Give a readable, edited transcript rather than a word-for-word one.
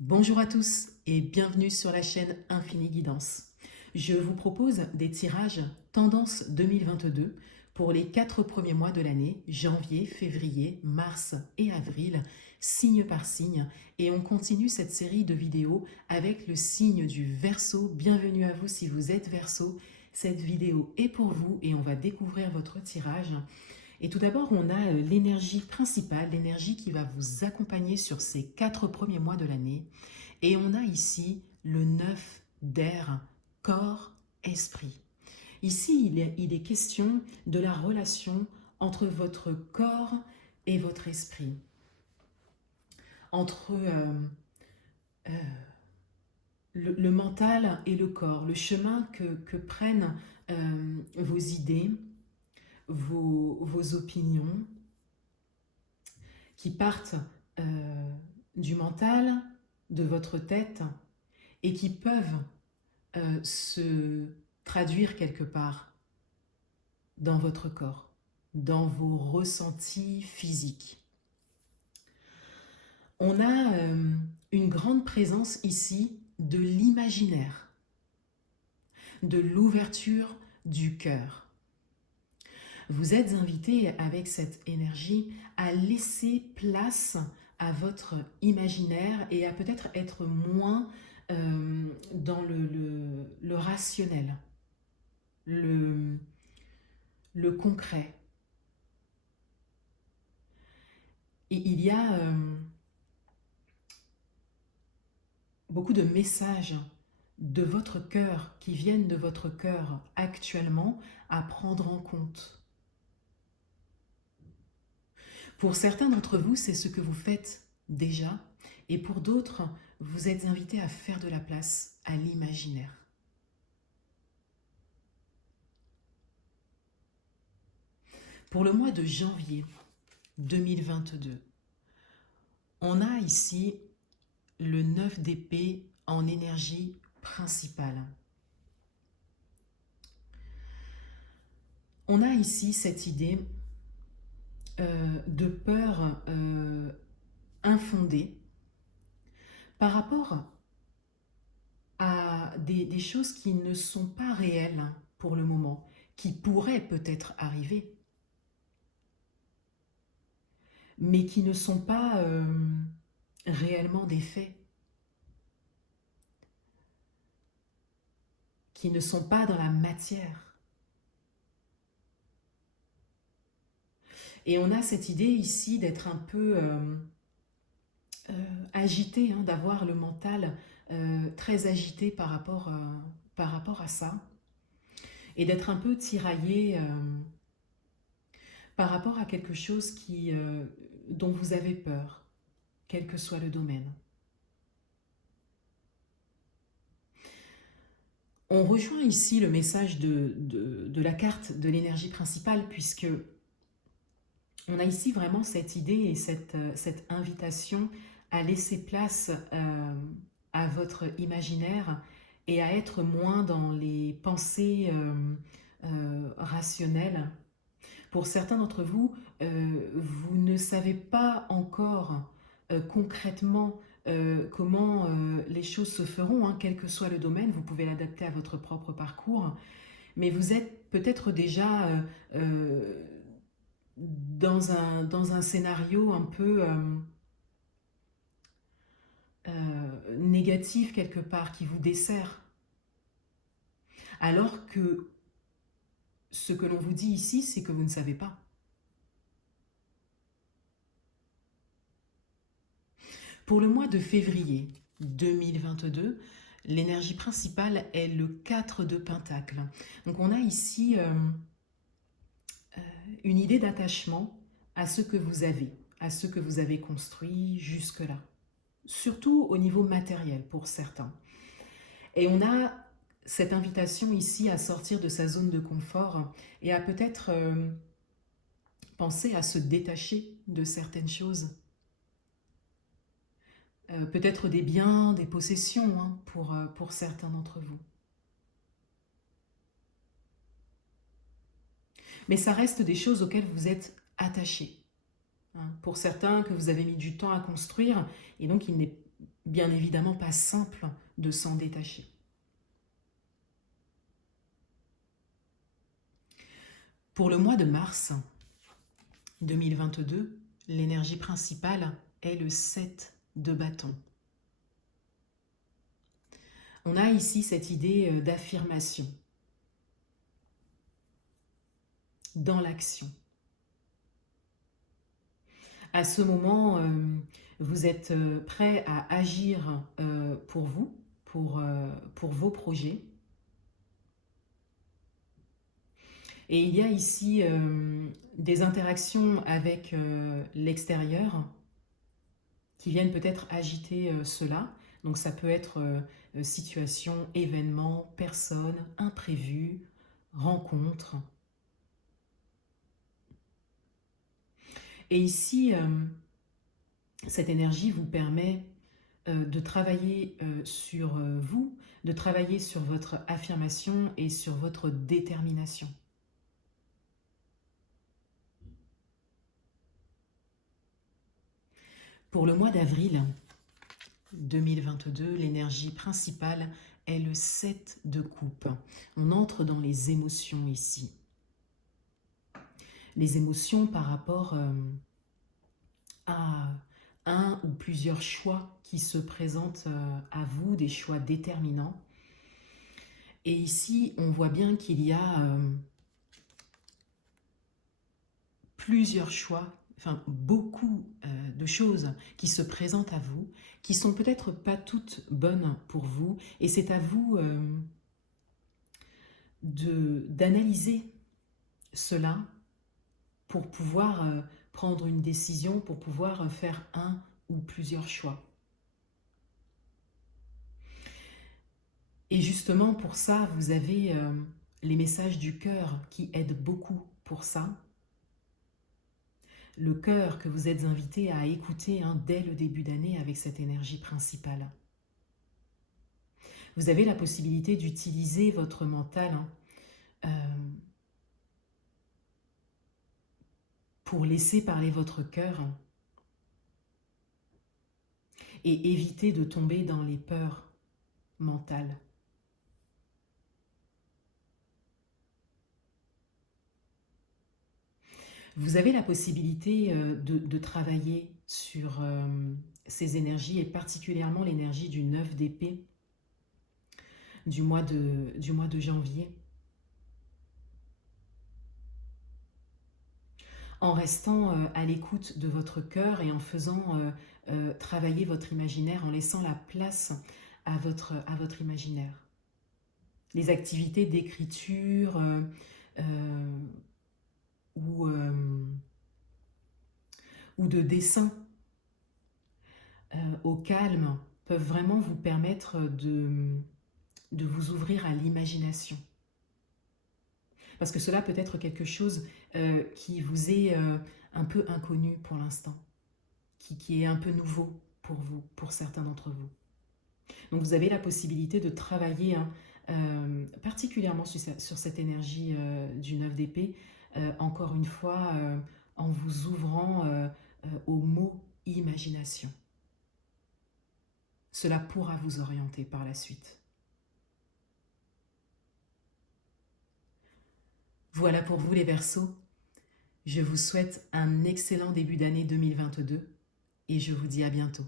Bonjour à tous et bienvenue sur la chaîne Infini Guidance. Je vous propose des tirages tendance 2022 pour les 4 premiers mois de l'année, janvier, février, mars et avril, signe par signe. Et on continue cette série de vidéos avec le signe du Verseau. Bienvenue à vous si vous êtes Verseau. Cette vidéo est pour vous et on va découvrir votre tirage. Et tout d'abord, on a l'énergie principale, l'énergie qui va vous accompagner sur ces 4 premiers mois de l'année. Et on a ici le 9 d'air, corps, esprit. Ici, il est question de la relation entre votre corps et votre esprit. Entre euh, le mental et le corps, le chemin que prennent vos idées, vos opinions, qui partent du mental, de votre tête, et qui peuvent se traduire quelque part dans votre corps, dans vos ressentis physiques. On a une grande présence ici de l'imaginaire, de l'ouverture du cœur. Vous êtes invité avec cette énergie à laisser place à votre imaginaire et à peut-être être moins dans le rationnel, le concret. Et il y a beaucoup de messages de votre cœur qui viennent de votre cœur actuellement à prendre en compte. Pour certains d'entre vous, c'est ce que vous faites déjà, et pour d'autres, vous êtes invités à faire de la place à l'imaginaire. Pour le mois de janvier 2022, on a ici le 9 d'épée en énergie principale. On a ici cette idée de peur infondée par rapport à des choses qui ne sont pas réelles pour le moment, qui pourraient peut-être arriver, mais qui ne sont pas réellement des faits, qui ne sont pas dans la matière. Et on a cette idée ici d'être un peu agité, hein, d'avoir le mental très agité par rapport à ça, et d'être un peu tiraillé par rapport à quelque chose dont vous avez peur, quel que soit le domaine. On rejoint ici le message de la carte de l'énergie principale, puisque on a ici vraiment cette idée et cette invitation à laisser place à votre imaginaire et à être moins dans les pensées rationnelles. Pour certains d'entre vous, vous ne savez pas encore concrètement comment les choses se feront, hein, quel que soit le domaine. Vous pouvez l'adapter à votre propre parcours, mais vous êtes peut-être déjà dans un scénario un peu négatif quelque part, qui vous dessert. Alors que ce que l'on vous dit ici, c'est que vous ne savez pas. Pour le mois de février 2022, l'énergie principale est le 4 de Pentacle. Donc on a ici une idée d'attachement à ce que vous avez, à ce que vous avez construit jusque-là. Surtout au niveau matériel pour certains. Et on a cette invitation ici à sortir de sa zone de confort et à peut-être penser à se détacher de certaines choses. Peut-être des biens, des possessions, hein, pour certains d'entre vous. Mais ça reste des choses auxquelles vous êtes attachés. Hein. Pour certains, que vous avez mis du temps à construire, et donc il n'est bien évidemment pas simple de s'en détacher. Pour le mois de mars 2022, l'énergie principale est le 7 de bâton. On a ici cette idée d'affirmation dans l'action. À ce moment, vous êtes prêt à agir pour vous, pour vos projets. Et il y a ici des interactions avec l'extérieur qui viennent peut-être agiter cela. Donc ça peut être situation, événement, personne, imprévu, rencontre. Et ici, cette énergie vous permet de travailler sur vous, de travailler sur votre affirmation et sur votre détermination. Pour le mois d'avril 2022, l'énergie principale est le 7 de coupe. On entre dans les émotions ici. Les émotions par rapport à un ou plusieurs choix qui se présentent à vous, des choix déterminants. Et ici, on voit bien qu'il y a plusieurs choix, enfin beaucoup de choses qui se présentent à vous, qui sont peut-être pas toutes bonnes pour vous, et c'est à vous d'analyser cela pour pouvoir prendre une décision, pour pouvoir faire un ou plusieurs choix. Et justement pour ça, vous avez les messages du cœur qui aident beaucoup pour ça. Le cœur que vous êtes invité à écouter dès le début d'année avec cette énergie principale. Vous avez la possibilité d'utiliser votre mental pour laisser parler votre cœur et éviter de tomber dans les peurs mentales. Vous avez la possibilité de travailler sur ces énergies et particulièrement l'énergie du 9 d'épée du mois de janvier. En restant à l'écoute de votre cœur et en faisant travailler votre imaginaire, en laissant la place à votre imaginaire. Les activités d'écriture ou de dessin au calme peuvent vraiment vous permettre de vous ouvrir à l'imagination. Parce que cela peut être quelque chose qui vous est un peu inconnu pour l'instant, qui est un peu nouveau pour vous, pour certains d'entre vous. Donc vous avez la possibilité de travailler particulièrement sur cette énergie du 9 d'épée, encore une fois, en vous ouvrant au mot imagination. Cela pourra vous orienter par la suite. Voilà pour vous les Verseaux. Je vous souhaite un excellent début d'année 2022 et je vous dis à bientôt.